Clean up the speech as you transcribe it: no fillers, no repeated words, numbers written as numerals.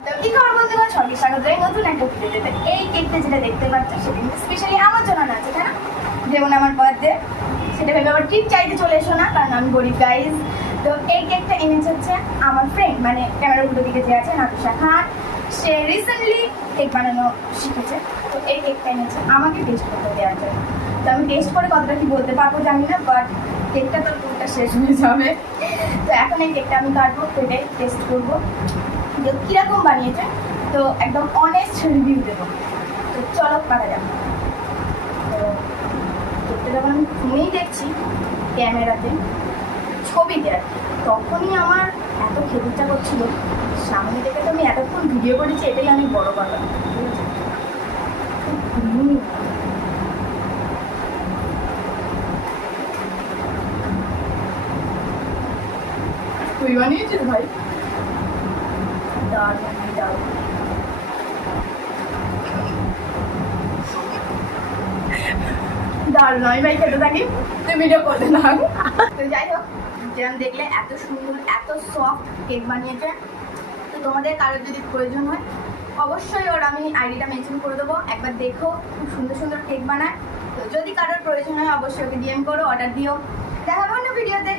তো কি খবর বন্ধুগণ, সবাইকে স্বাগত জানাই নতুন একটা ভিডিওতে। এই কেকটা যেটা দেখতে পাচ্ছ সেটা কিন্তু স্পেশালি আমার জন্য না, আছে তাই না? যেমন আমার বার্থডে, সেটা ভেবে আবার ঠিক চাইতে চলে এসো না, কারণ আমি গরিব গাইজ। তো এই কেকটা এনেছে হচ্ছে আমার ফ্রেন্ড, মানে ক্যামেরার উল্টো দিকে যে আছে নাতুশা খান। সে রিসেন্টলি কেক বানানো শিখেছে, তো এই কেকটা এনেছে আমাকে টেস্ট করতে দেওয়ার জন্য। তো আমি টেস্ট করে কতটা কি বলতে পারবো জানি না, বাট কেকটা তো পুরোটা শেষ হয়ে যাবে। তো এখন এই কেকটা আমি কাটবো, কেটে টেস্ট করবো যে কীরকম বানিয়েছে, তো একদম অনেস্ট রিভিউ দেবো। তো চলো পারা যাবে। তো কেকটা যখন আমি ফোনেই দেখছি ক্যামেরাতে, ছবিতে আর কি, তখনই আমার এত খেতে ইচ্ছা করছিল। সামনে থেকে তো আমি এতক্ষণ ভিডিও করেছি, এটাই অনেক বড় কথা। তুই বানিয়েছিস ভাই? দারুণ দারুণ। দারুণ, আমি ভাই খেতে থাকি, তুই ভিডিও করতে থাক। তো যাই হোক, যেরকম দেখলে এত সুন্দর এত সফট কেক বানিয়েছে। তো তোমাদের কারোর যদি প্রয়োজন হয় অবশ্যই ওর আমি আইডিটা মেনশন করে দেবো, একবার দেখো, খুব সুন্দর সুন্দর কেক বানায়। তো যদি কারোর প্রয়োজন হয় অবশ্যই ওকে ডিএম করো, অর্ডার দিও। দেখা হবে অন্য ভিডিওতে।